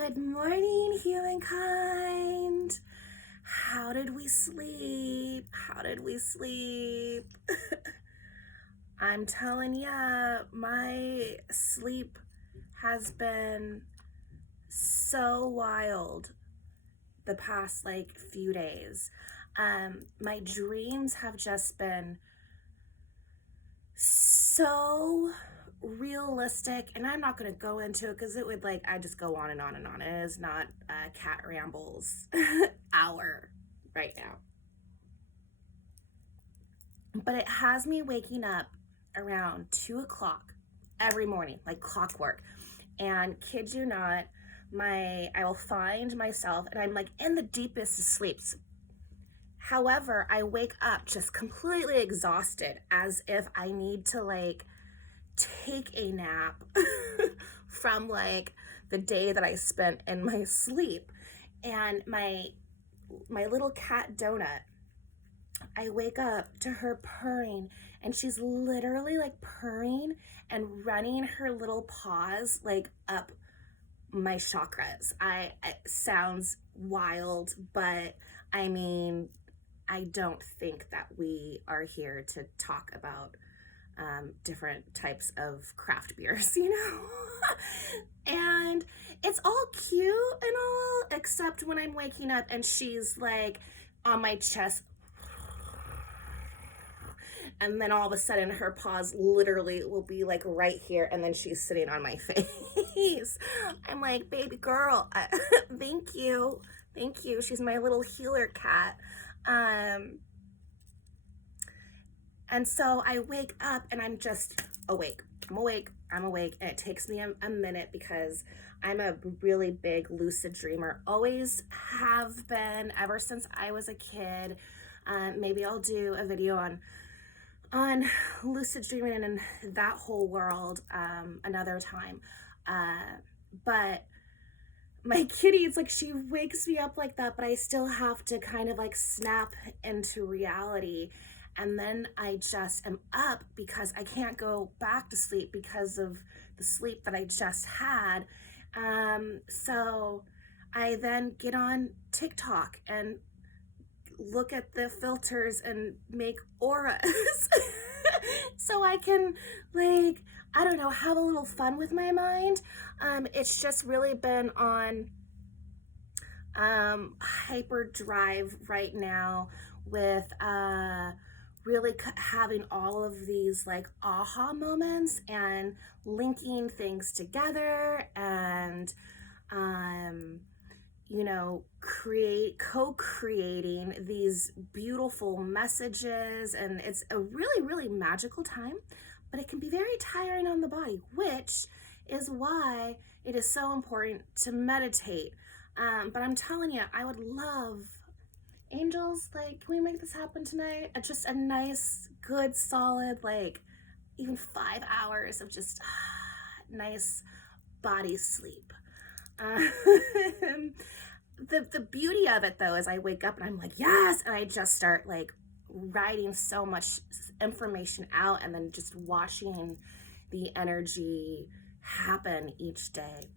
Good morning, humankind. How did we sleep? How did we sleep? I'm telling ya, my sleep has been so wild the past few days. My dreams have just been so realistic, and I'm not going to go into it because it would I just go on and on and on. It is not cat rambles hour right now, but it has me waking up around 2 o'clock every morning like clockwork. And kid you not, I will find myself and I'm in the deepest of sleeps. However, I wake up just completely exhausted, as if I need to take a nap from the day that I spent in my sleep. And my little cat Donut, I wake up to her purring, and she's literally purring and running her little paws up my chakras. It sounds wild, but I mean, I don't think that we are here to talk about different types of craft beers, And it's all cute and all, except when I'm waking up and she's on my chest, and then all of a sudden her paws literally will be right here, and then she's sitting on my face. I'm like, baby girl, thank you. She's my little healer cat. And so I wake up and I'm just awake. I'm awake. And it takes me a minute because I'm a really big lucid dreamer. Always have been ever since I was a kid. Maybe I'll do a video on lucid dreaming and that whole world another time. But my kitty, it's she wakes me up like that, but I still have to kind of snap into reality. And then I just am up because I can't go back to sleep because of the sleep that I just had. So I then get on TikTok and look at the filters and make auras so I can I don't know, have a little fun with my mind. It's just really been on hyperdrive right now with really having all of these aha moments and linking things together and co-creating these beautiful messages. And it's a really, really magical time, but it can be very tiring on the body, which is why it is so important to meditate. But I'm telling you, I would love, angels, can we make this happen tonight? Just a nice, good, solid, even 5 hours of just nice body sleep. The beauty of it though is I wake up and I'm like, yes, and I just start writing so much information out and then just watching the energy happen each day.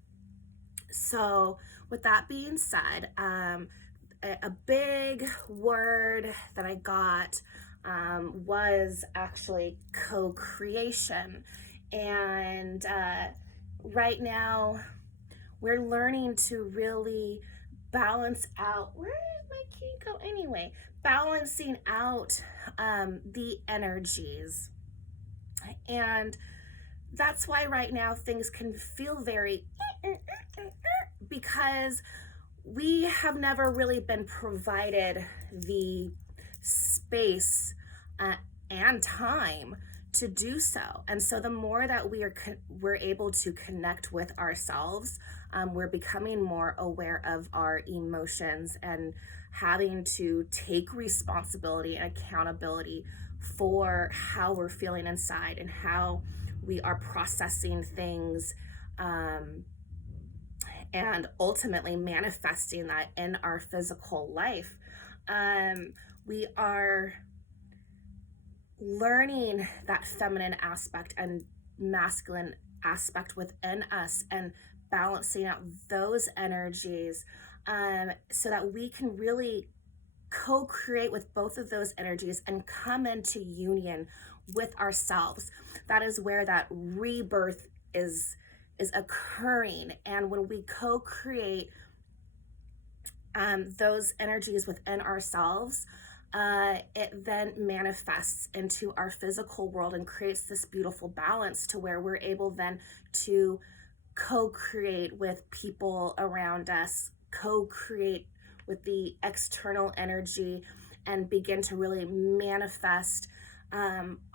So with that being said, a big word that I got was actually co-creation. And right now we're learning to really balance out, where did my key go anyway? Balancing out the energies. And that's why right now things can feel very because we have never really been provided the space and time to do so. And so the more that we're able to connect with ourselves, we're becoming more aware of our emotions and having to take responsibility and accountability for how we're feeling inside and how we are processing things, and ultimately manifesting that in our physical life. We are learning that feminine aspect and masculine aspect within us and balancing out those energies, so that we can really co-create with both of those energies and come into union with ourselves. That is where that rebirth is occurring. And when we co-create those energies within ourselves, it then manifests into our physical world and creates this beautiful balance to where we're able then to co-create with people around us, co-create with the external energy, and begin to really manifest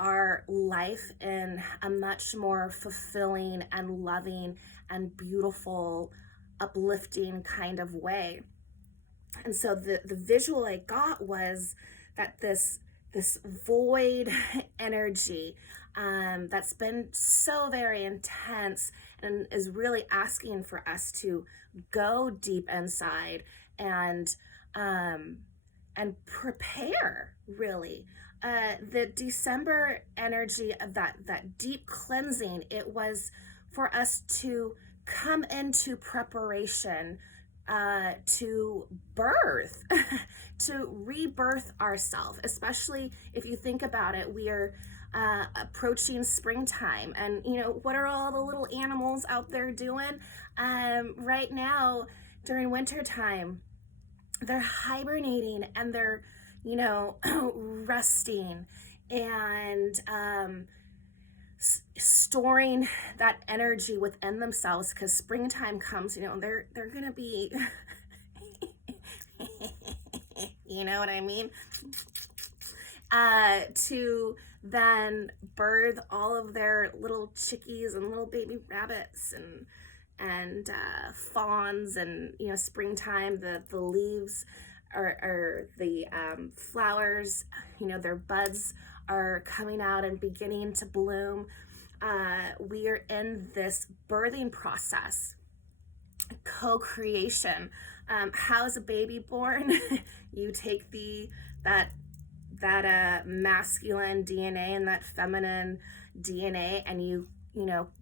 our life in a much more fulfilling and loving and beautiful, uplifting kind of way. And so the visual I got was that this void energy that's been so very intense and is really asking for us to go deep inside and prepare, really. The December energy of that deep cleansing, it was for us to come into preparation to birth, to rebirth ourselves. Especially if you think about it, we are approaching springtime, and what are all the little animals out there doing right now during winter time? They're hibernating, and they're resting and storing that energy within themselves, because springtime comes, they're gonna be you know what I mean, to then birth all of their little chickies and little baby rabbits and fawns. And springtime, the leaves or the flowers, their buds are coming out and beginning to bloom. We are in this birthing process, co-creation. How's a baby born? You take that masculine DNA and that feminine DNA, and you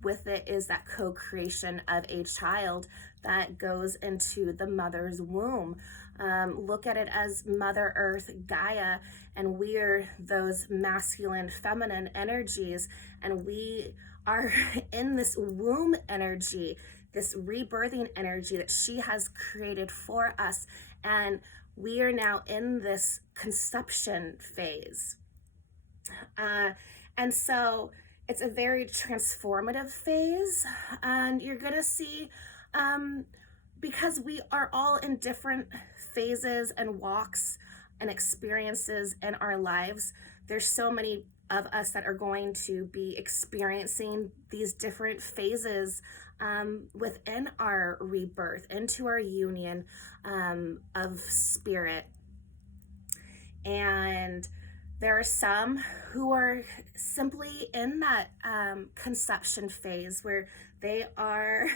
with it is that co-creation of a child that goes into the mother's womb. Look at it as Mother Earth, Gaia, and we're those masculine, feminine energies, and we are in this womb energy, this rebirthing energy that she has created for us, and we are now in this conception phase. And so it's a very transformative phase, and you're gonna see, because we are all in different phases and walks and experiences in our lives, there's so many of us that are going to be experiencing these different phases within our rebirth, into our union of spirit. And there are some who are simply in that conception phase where they are,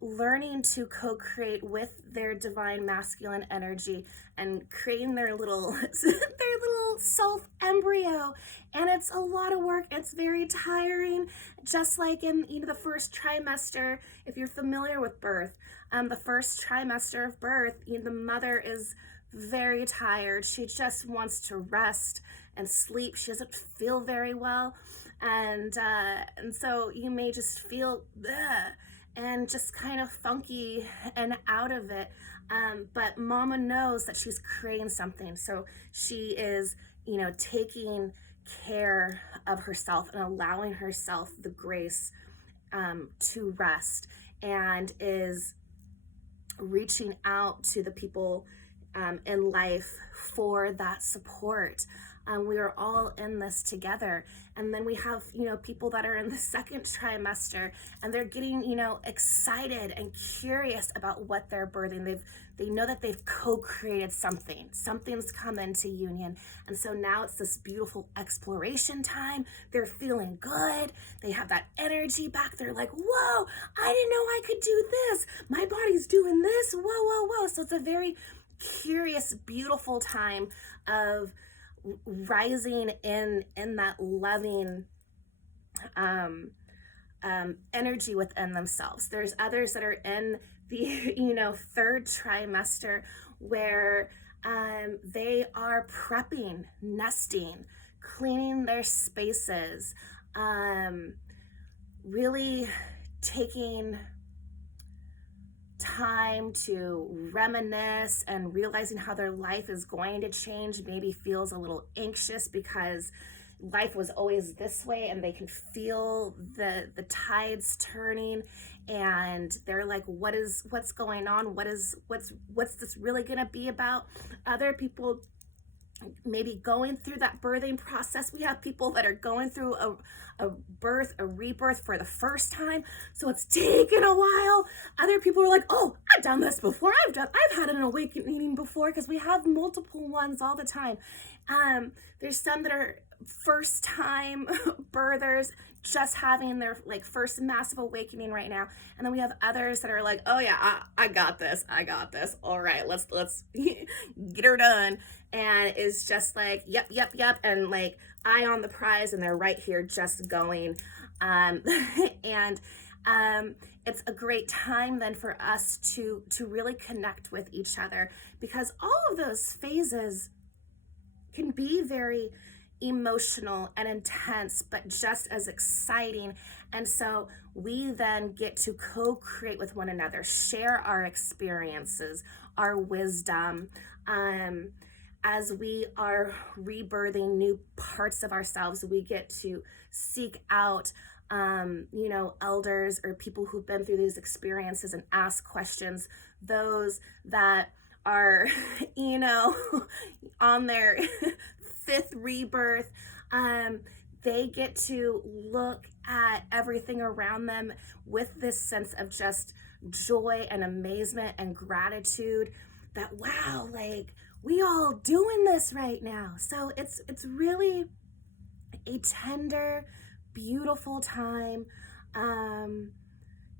learning to co-create with their divine masculine energy and creating their little self embryo. And it's a lot of work. It's very tiring, just like in the first trimester. If you're familiar with birth, the first trimester of birth, the mother is very tired. She just wants to rest and sleep. She doesn't feel very well, and so you may just feel and just kind of funky and out of it, but mama knows that she's creating something, so she is taking care of herself and allowing herself the grace to rest, and is reaching out to the people in life for that support. We are all in this together. And then we have, people that are in the second trimester, and they're getting, excited and curious about what they're birthing. They know that they've co-created something. Something's come into union. And so now it's this beautiful exploration time. They're feeling good. They have that energy back. They're like, whoa, I didn't know I could do this. My body's doing this. Whoa, whoa, whoa. So it's a very curious, beautiful time of rising in that loving energy within themselves. There's others that are in the, third trimester where they are prepping, nesting, cleaning their spaces, really taking time to reminisce and realizing how their life is going to change. Maybe feels a little anxious because life was always this way, and they can feel the tides turning, and they're like, what's going on? What's this really gonna be about? Other people maybe going through that birthing process. We have people that are going through a rebirth for the first time, so it's taken a while. Other people are like, oh, I've done this before. I've had an awakening before, because we have multiple ones all the time. There's some that are first time birthers, just having their first massive awakening right now, and then we have others that are like, oh yeah, I got this, all right, let's get her done, and is just like, yep, and like eye on the prize, and they're right here just going. And it's a great time then for us to really connect with each other, because all of those phases can be very emotional and intense, but just as exciting. And so we then get to co-create with one another, share our experiences, our wisdom, as we are rebirthing new parts of ourselves. We get to seek out elders or people who've been through these experiences and ask questions. Those that are on their fifth rebirth, they get to look at everything around them with this sense of just joy and amazement and gratitude that, wow, like we all doing this right now. So it's really a tender, beautiful time.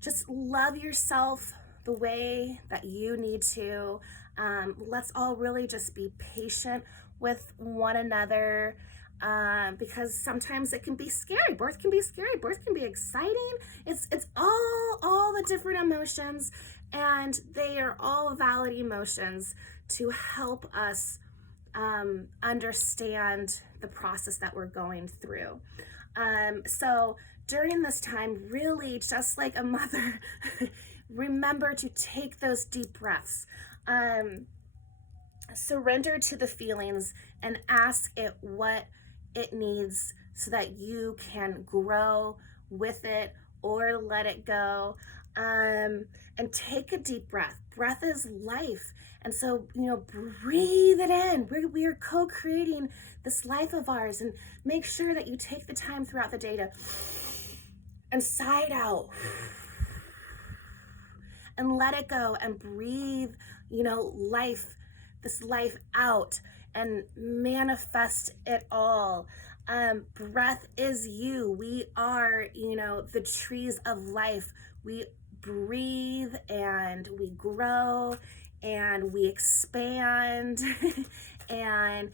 Just love yourself the way that you need to. Let's all really just be patient with one another, because sometimes it can be scary. Birth can be scary. Birth can be exciting. It's all the different emotions, and they are all valid emotions to help us understand the process that we're going through. So during this time, really, just like a mother, remember to take those deep breaths. Surrender to the feelings and ask it what it needs so that you can grow with it or let it go. And take a deep breath. Breath is life. And so, breathe it in. We are co-creating this life of ours, and make sure that you take the time throughout the day to and sigh it out and let it go and breathe, this life out and manifest it all. Breath is you. We are, the trees of life. We breathe and we grow and we expand. And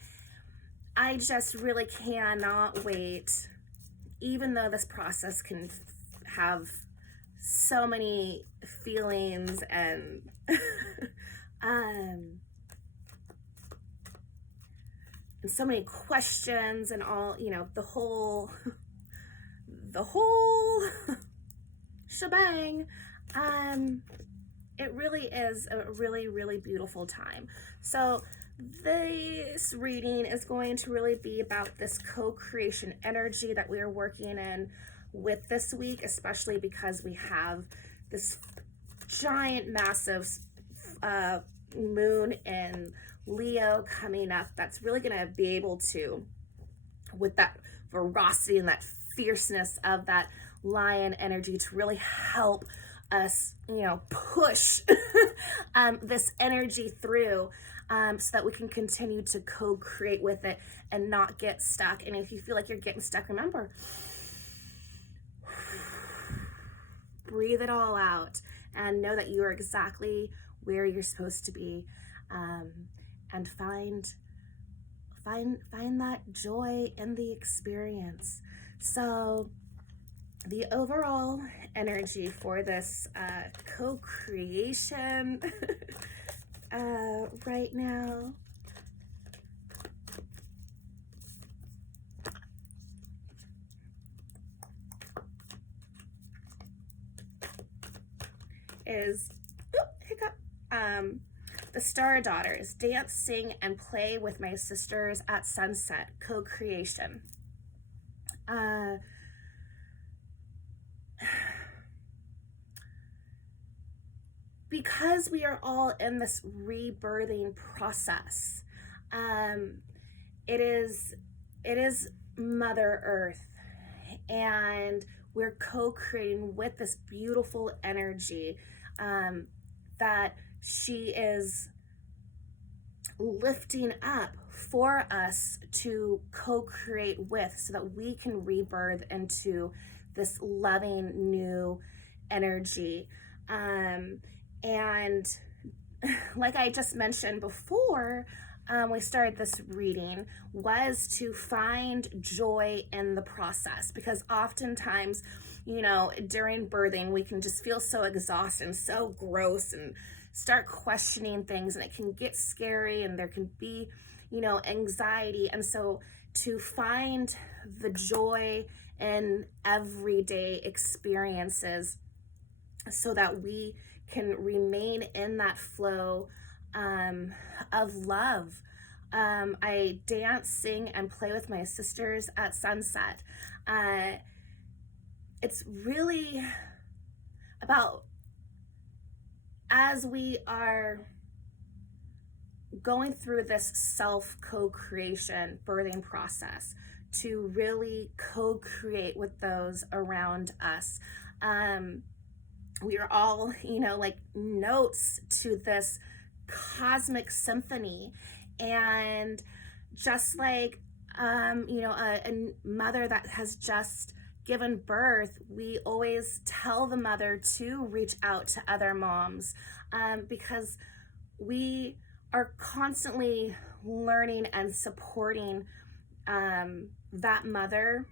I just really cannot wait, even though this process can have so many feelings and and so many questions and all, the whole shebang. It really is a really, really beautiful time. So this reading is going to really be about this co-creation energy that we are working in with this week, especially because we have this giant, massive moon in Leo coming up. That's really going to be able to, with that ferocity and that fierceness of that lion energy, to really help us, push this energy through, so that we can continue to co-create with it and not get stuck. And if you feel like you're getting stuck, remember, breathe it all out and know that you are exactly where you're supposed to be, and find that joy in the experience. So the overall energy for this co-creation right now is hiccup. The Star Daughters, dance, sing, and play with my sisters at sunset, co-creation. Because we are all in this rebirthing process, it is Mother Earth, and we're co-creating with this beautiful energy that she is lifting up for us to co-create with, so that we can rebirth into this loving new energy. And like I just mentioned before, we started this reading, was to find joy in the process, because oftentimes, you know, during birthing, we can just feel so exhausted and so gross and start questioning things, and it can get scary, and there can be, you know, anxiety. And so to find the joy in everyday experiences, so that we can remain in that flow of love. I dance, sing, and play with my sisters at sunset. It's really about, as we are going through this self co-creation birthing process, to really co-create with those around us. We are all, you know, like notes to this cosmic symphony. And just like, you know, a mother that has just given birth, we always tell the mother to reach out to other moms, because we are constantly learning and supporting that mother.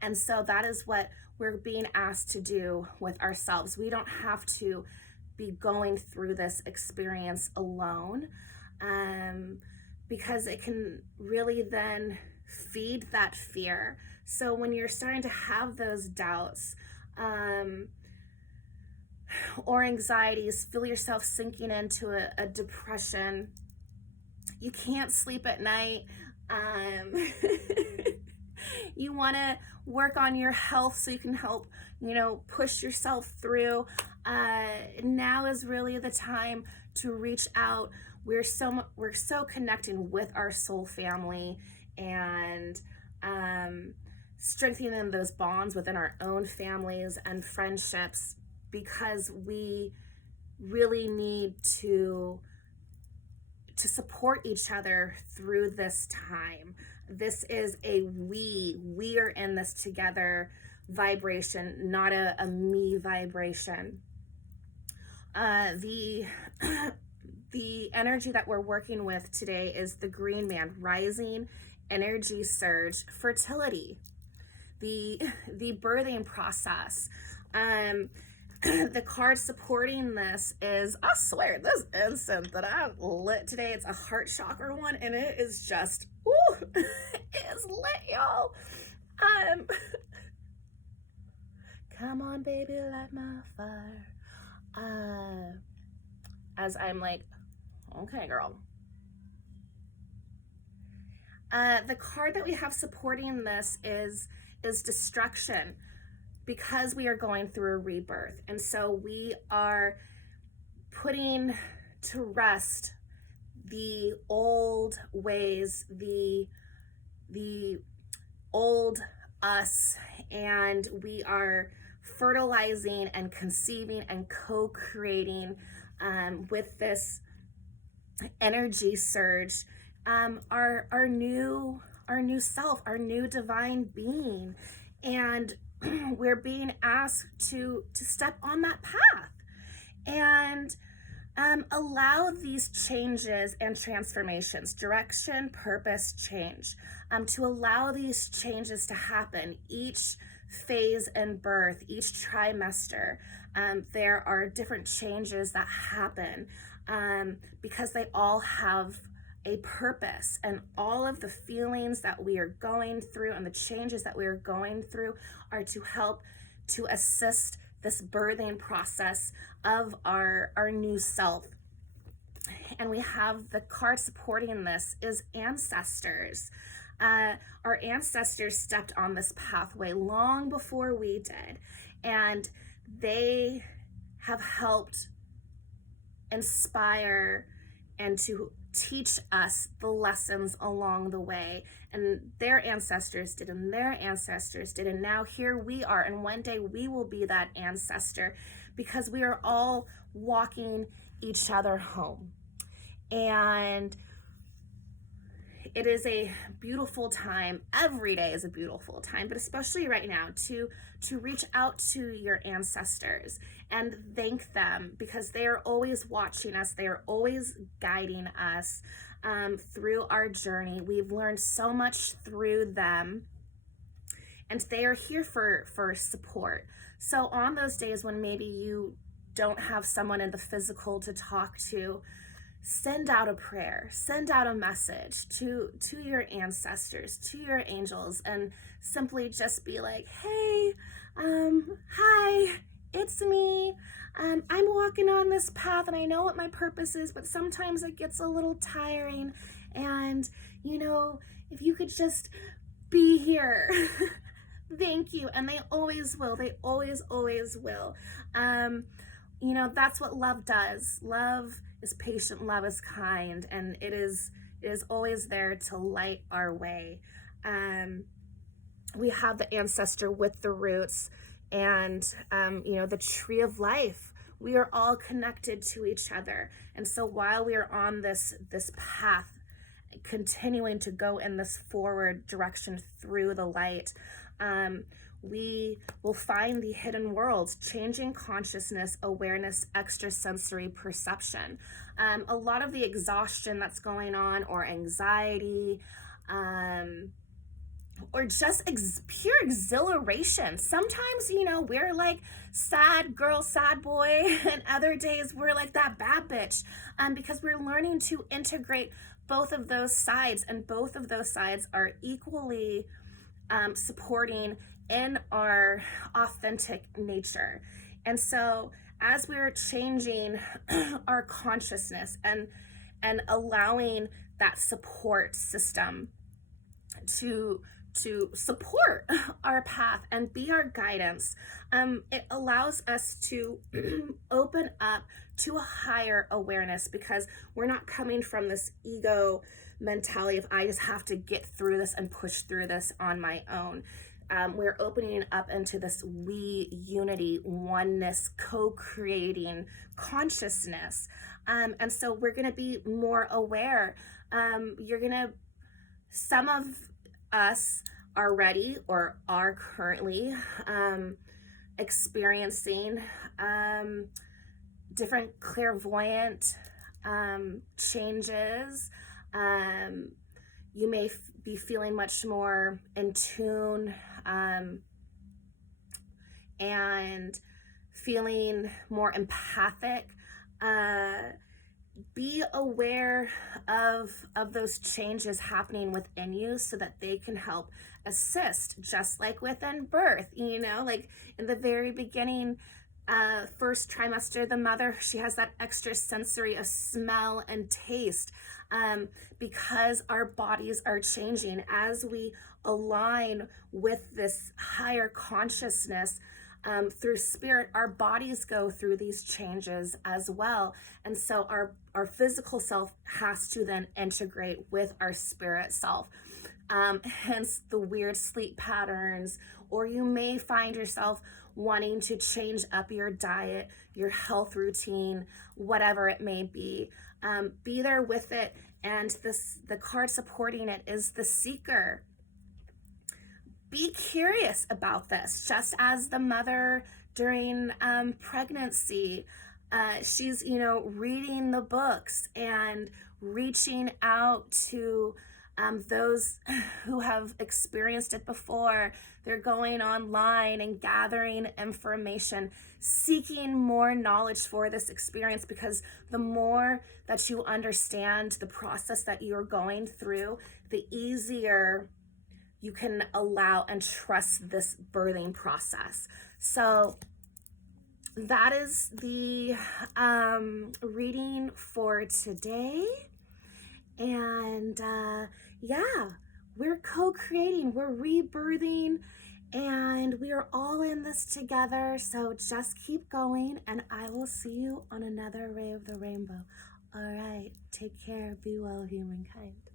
And so that is what we're being asked to do with ourselves. We don't have to be going through this experience alone, because it can really then feed that fear. So when you're starting to have those doubts or anxieties, feel yourself sinking into a depression, you can't sleep at night, you want to work on your health so you can help, you know, push yourself through, now is really the time to reach out. We're so connecting with our soul family, and strengthening those bonds within our own families and friendships, because we really need to support each other through this time. This is a we are in this together vibration, not a me vibration. The energy that we're working with today is the Green Man, rising energy surge, fertility, the birthing process. The card supporting this is, I swear, this incense that I lit today, it's a heart chakra one, and it is just, woo, it is lit, y'all. Come on, baby, light my fire. As I'm like, okay, girl. The card that we have supporting this is destruction, because we are going through a rebirth. And so we are putting to rest the old ways, the old us, and we are fertilizing and conceiving and co-creating with this energy surge, our new self, our new divine being. And we're being asked to step on that path and allow these changes and transformations, direction, purpose, change, to allow these changes to happen each phase in birth, each trimester, there are different changes that happen because they all have a purpose, and all of the feelings that we are going through and the changes that we are going through are to help to assist this birthing process of our new self. And we have the card supporting this is ancestors. Our ancestors stepped on this pathway long before we did, and they have helped inspire and to teach us the lessons along the way. And their ancestors did, and their ancestors did, and now here we are, and one day we will be that ancestor, because we are all walking each other home. And it is a beautiful time. Every day is a beautiful time, but especially right now to reach out to your ancestors and thank them, because they are always watching us. They are always guiding us through our journey. We've learned so much through them, and they are here for support. So on those days when maybe you don't have someone in the physical to talk to, send out a prayer, send out a message to your ancestors, to your angels, and simply just be like, hey, hi, it's me. I'm walking on this path, and I know what my purpose is, but sometimes it gets a little tiring. And, if you could just be here, thank you. And they always will. They always will. That's what love does. Love is patient, love is kind, and it is always there to light our way. We have the ancestor with the roots, and the tree of life. We are all connected to each other, and so while we are on this path, continuing to go in this forward direction through the light, we will find the hidden worlds, changing consciousness, awareness, extrasensory perception. A lot of the exhaustion that's going on, or anxiety, or just pure exhilaration. Sometimes, we're like sad girl, sad boy, and other days we're like that bad bitch, because we're learning to integrate both of those sides, and both of those sides are equally supporting in our authentic nature. And so as we're changing our consciousness and allowing that support system to support our path and be our guidance, it allows us to open up to a higher awareness, because we're not coming from this ego mentality of I just have to get through this and push through this on my own. We're opening up into this we unity, oneness, co-creating consciousness. And so we're going to be more aware. Some of us are ready or are currently experiencing different clairvoyant changes. You may be feeling much more in tune and feeling more empathic. Be aware of those changes happening within you, so that they can help assist, just like within birth. Like in the very beginning, first trimester, the mother, she has that extra sensory of smell and taste, because our bodies are changing as we align with this higher consciousness. Through spirit, our bodies go through these changes as well. And so our physical self has to then integrate with our spirit self. Hence the weird sleep patterns, or you may find yourself wanting to change up your diet, your health routine, whatever it may be. Be there with it. And the card supporting it is the Seeker. Be curious about this, just as the mother during pregnancy, she's, reading the books and reaching out to Those who have experienced it before, they're going online and gathering information, seeking more knowledge for this experience, because the more that you understand the process that you're going through, the easier you can allow and trust this birthing process. So that is the reading for today. And yeah, we're co-creating, we're rebirthing, and we are all in this together. So just keep going, and I will see you on another ray of the rainbow. All right, take care, be well, humankind.